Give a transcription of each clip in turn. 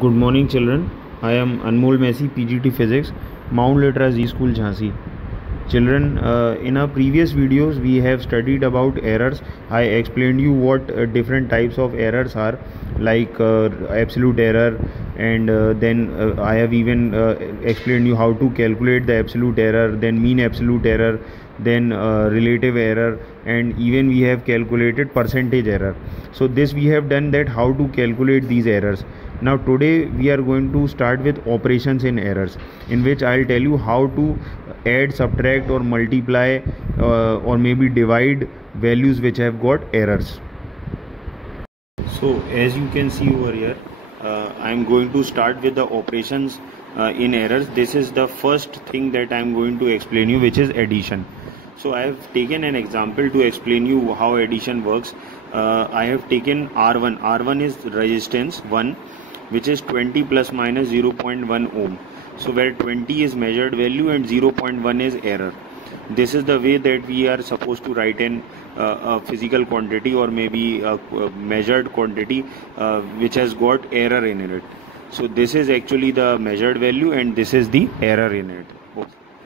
Good morning, children. I am Anmol Messi, PGT Physics, Mount Litera Z School, Jhansi. Children, in our previous videos, we have studied about errors. I explained you what different types of errors are, like absolute error, and then I have even explained you how to calculate the absolute error, then mean absolute error, then relative error, and even we have calculated percentage error. So this we have done that how to calculate these errors. Now today we are going to start with operations in errors, in which I'll tell you how to add, subtract or multiply or maybe divide values which have got errors. So as you can see over here, I'm going to start with the operations in errors. This is the first thing that I'm going to explain you, which is addition. So I have taken an example to explain you how addition works. I have taken R1. R1 is resistance 1, which is 20 plus minus 0.1 ohm. So where 20 is measured value and 0.1 is error. This is the way that we are supposed to write in a physical quantity or maybe a measured quantity which has got error in it. So this is actually the measured value and this is the error in it.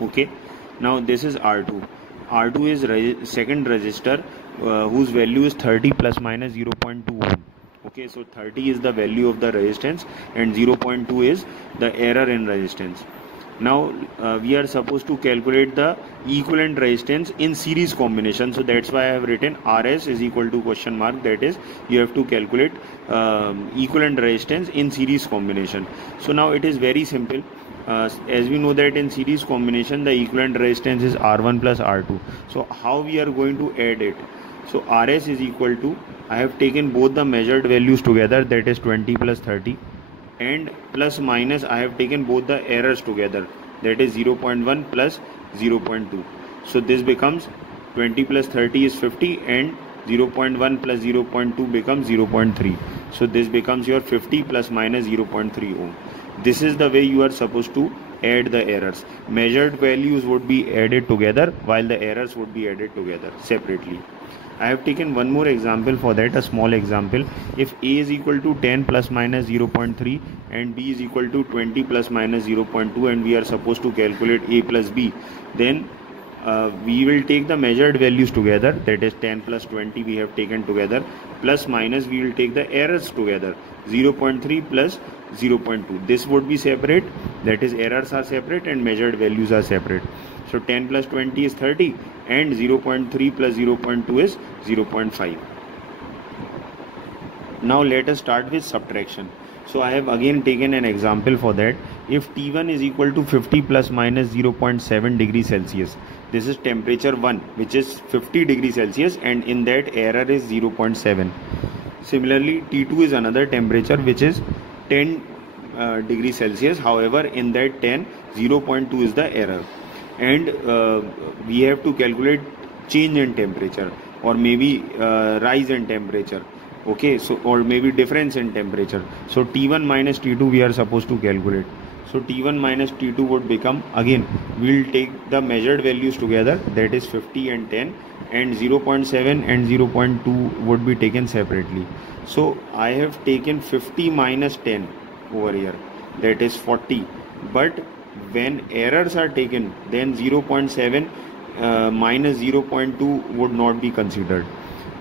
Okay. Now this is R2. R2 is second resistor whose value is 30 plus minus 0.2 ohm. Okay, so 30 is the value of the resistance and 0.2 is the error in resistance. Now we are supposed to calculate the equivalent resistance in series combination. So that's why I have written RS is equal to question mark. That is, you have to calculate equivalent resistance in series combination. So now it is very simple. As we know that in series combination the equivalent resistance is R1 plus R2. So how we are going to add it? So RS is equal to, I have taken both the measured values together, that is 20 plus 30, and plus minus I have taken both the errors together, that is 0.1 plus 0.2. So this becomes 20 plus 30 is 50 and 0.1 plus 0.2 becomes 0.3. So this becomes your 50 plus minus 0.3 ohm. This is the way you are supposed to add the errors. Measured values would be added together while the errors would be added together separately. I have taken one more example for that, a small example. If A is equal to 10 plus minus 0.3 and B is equal to 20 plus minus 0.2 and we are supposed to calculate A plus B, then we will take the measured values together, that is 10 plus 20 we have taken together, plus minus we will take the errors together, 0.3 plus 0.2. This would be separate, that is errors are separate and measured values are separate. So 10 plus 20 is 30 and 0.3 plus 0.2 is 0.5. Now let us start with subtraction. So I have again taken an example for that. If T1 is equal to 50 plus minus 0.7 degrees Celsius, this is temperature 1 which is 50 degrees Celsius and in that error is 0.7. Similarly, T2 is another temperature which is 10 degrees Celsius. However, in that 10, 0.2 is the error. And we have to calculate change in temperature or maybe rise in temperature. Okay, so or maybe difference in temperature. So T1 minus T2 we are supposed to calculate. So T1 minus T2 would become, again we will take the measured values together, that is 50 and 10, and 0.7 and 0.2 would be taken separately. So I have taken 50 minus 10 over here, that is 40, but when errors are taken then 0.7 minus 0.2 would not be considered.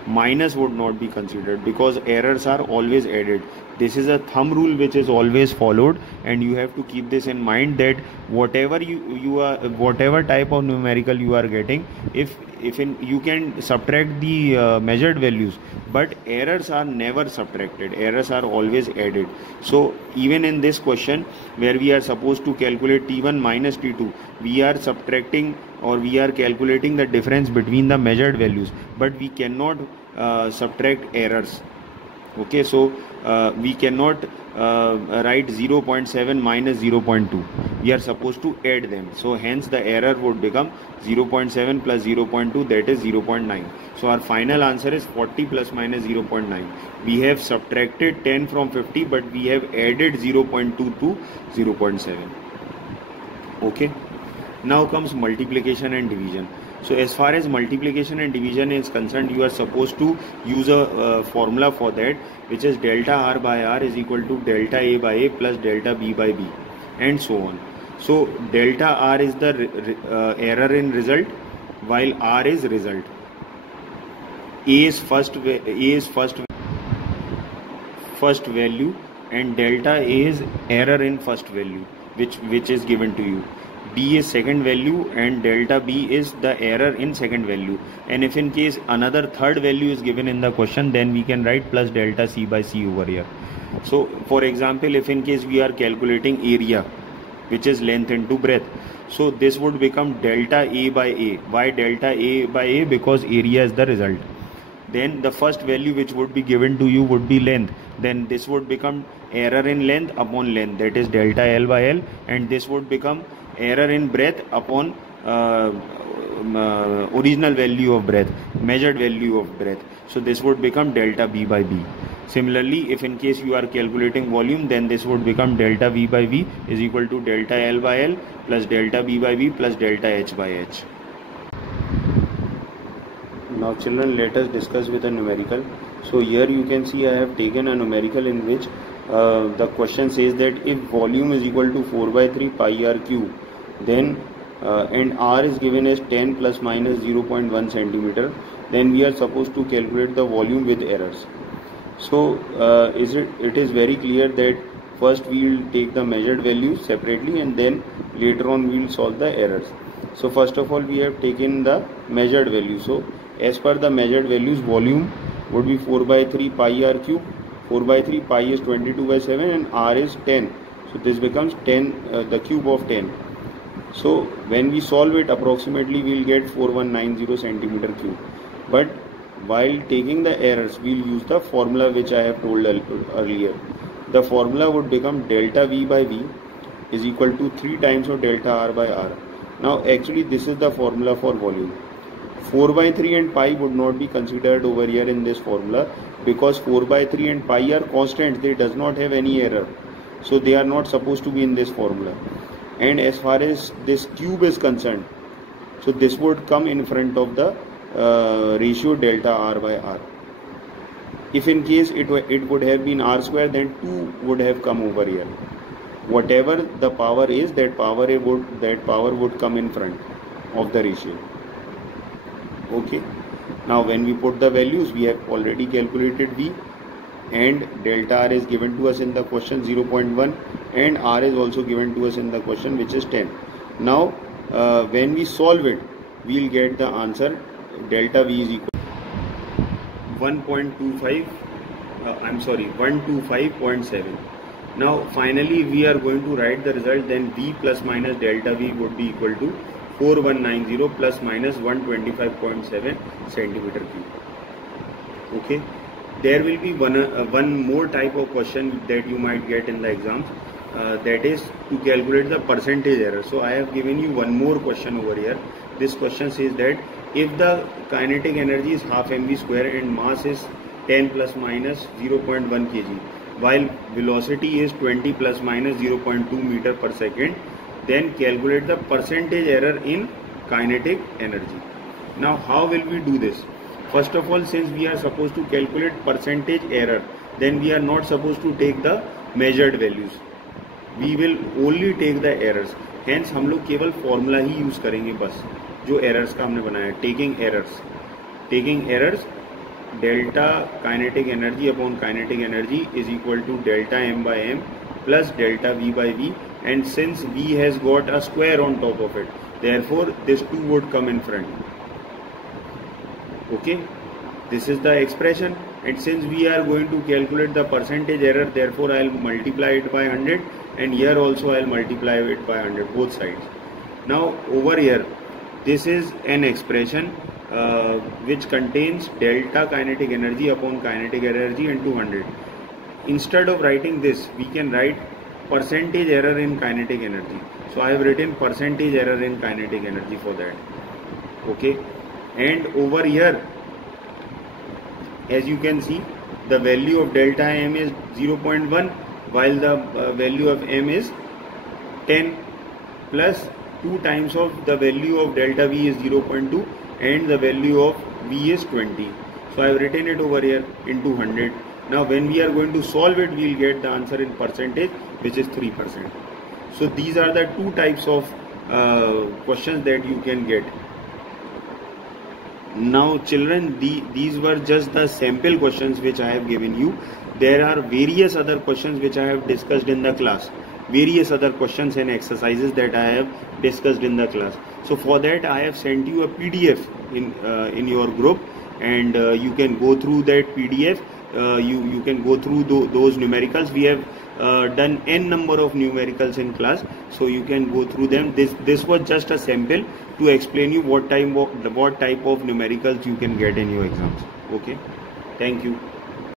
Minus would not be considered because errors are always added. This is a thumb rule which is always followed, and you have to keep this in mind that whatever whatever type of numerical you are getting, you can subtract the measured values, but errors are never subtracted. Errors are always added. So even in this question where we are supposed to calculate T1 minus T2, we are subtracting or we are calculating the difference between the measured values, but we cannot subtract errors. Okay, so we cannot write 0.7 minus 0.2. We are supposed to add them. So hence the error would become 0.7 plus 0.2, that is 0.9. So our final answer is 40 plus minus 0.9. We have subtracted 10 from 50, but we have added 0.2 to 0.7. Okay. Now comes multiplication and division. So as far as multiplication and division is concerned, you are supposed to use a formula for that, which is delta R by R is equal to delta A by A plus delta B by B, and so on. So delta R is the error in result, while R is result. A is first value, and delta A is error in first value, which is given to you. B is second value, and delta B is the error in second value. And if in case another third value is given in the question, then we can write plus delta C by C over here. So for example, if in case we are calculating area, which is length into breadth, so this would become delta A by A. Why delta A by A? Because area is the result. Then the first value which would be given to you would be length. Then this would become error in length upon length, that is delta L by L, and this would become error in breadth upon original value of breadth, measured value of breadth. So this would become delta B by B. Similarly, if in case you are calculating volume, then this would become delta V by V is equal to delta L by L plus delta B by B plus delta H by H. Now children, let us discuss with a numerical. So here you can see I have taken a numerical in which the question says that if volume is equal to 4 by 3 pi r cube, then and r is given as 10 plus minus 0.1 centimeter, then we are supposed to calculate the volume with errors. So it is very clear that first we will take the measured values separately, and then later on we will solve the errors. So first of all, we have taken the measured value. So as per the measured values, volume would be 4 by 3 pi r cube. 4 by 3 pi is 22 by 7 and r is 10. So this becomes 10, the cube of 10. So when we solve it, approximately we will get 4190 centimeter cube. But while taking the errors, we will use the formula which I have told earlier. The formula would become delta V by V is equal to 3 times of delta R by R. Now actually this is the formula for volume. 4 by 3 and pi would not be considered over here in this formula, because 4 by 3 and pi are constants, they does not have any error. So they are not supposed to be in this formula. And as far as this cube is concerned, so this would come in front of the ratio delta R by R. If in case it would have been R square, then 2 would have come over here. Whatever the power is, that power would come in front of the ratio. Okay. Now when we put the values, we have already calculated V, and delta R is given to us in the question 0.1, and R is also given to us in the question, which is 10. Now when we solve it, we will get the answer delta V is equal to 125.7. Now finally we are going to write the result. Then V plus minus delta V would be equal to 4190 plus minus 125.7 centimeter cube. Okay. There will be one more type of question that you might get in the exams, that is to calculate the percentage error. So I have given you one more question over here. This question says that if the kinetic energy is half mv square and mass is 10 plus minus 0.1 kg, while velocity is 20 plus minus 0.2 meter per second, then calculate the percentage error in kinetic energy. Now how will we do this? First of all, since we are supposed to calculate percentage error, then we are not supposed to take the measured values. We will only take the errors. Hence हम लोग केवल formula ही use करेंगे बस, जो errors का हमने बनाया. Taking errors, delta kinetic energy upon kinetic energy is equal to delta m by m plus delta v by v, and since v has got a square on top of it, therefore this 2 would come in front. Okay, this is the expression, and since we are going to calculate the percentage error, therefore I will multiply it by 100, and here also I will multiply it by 100, both sides. Now over here, this is an expression which contains delta kinetic energy upon kinetic energy into 100. Instead of writing this, we can write percentage error in kinetic energy. So I have written percentage error in kinetic energy for that. Okay. And over here, as you can see, the value of delta m is 0.1, while the value of m is 10 plus 2 times of the value of delta V is 0.2 and the value of V is 20. So I have written it over here into 100. Now when we are going to solve it, we will get the answer in percentage, which is 3%. So these are the 2 types of questions that you can get. Now children, these were just the sample questions which I have given you. There are various other questions which I have discussed in the class. Various other questions and exercises that I have discussed in the class. So for that I have sent you a PDF in your group, and you can go through that PDF. You can go through those numericals. We have done n number of numericals in class, so you can go through them. This was just a sample to explain you what type of numericals you can get in your exams. Okay, thank you.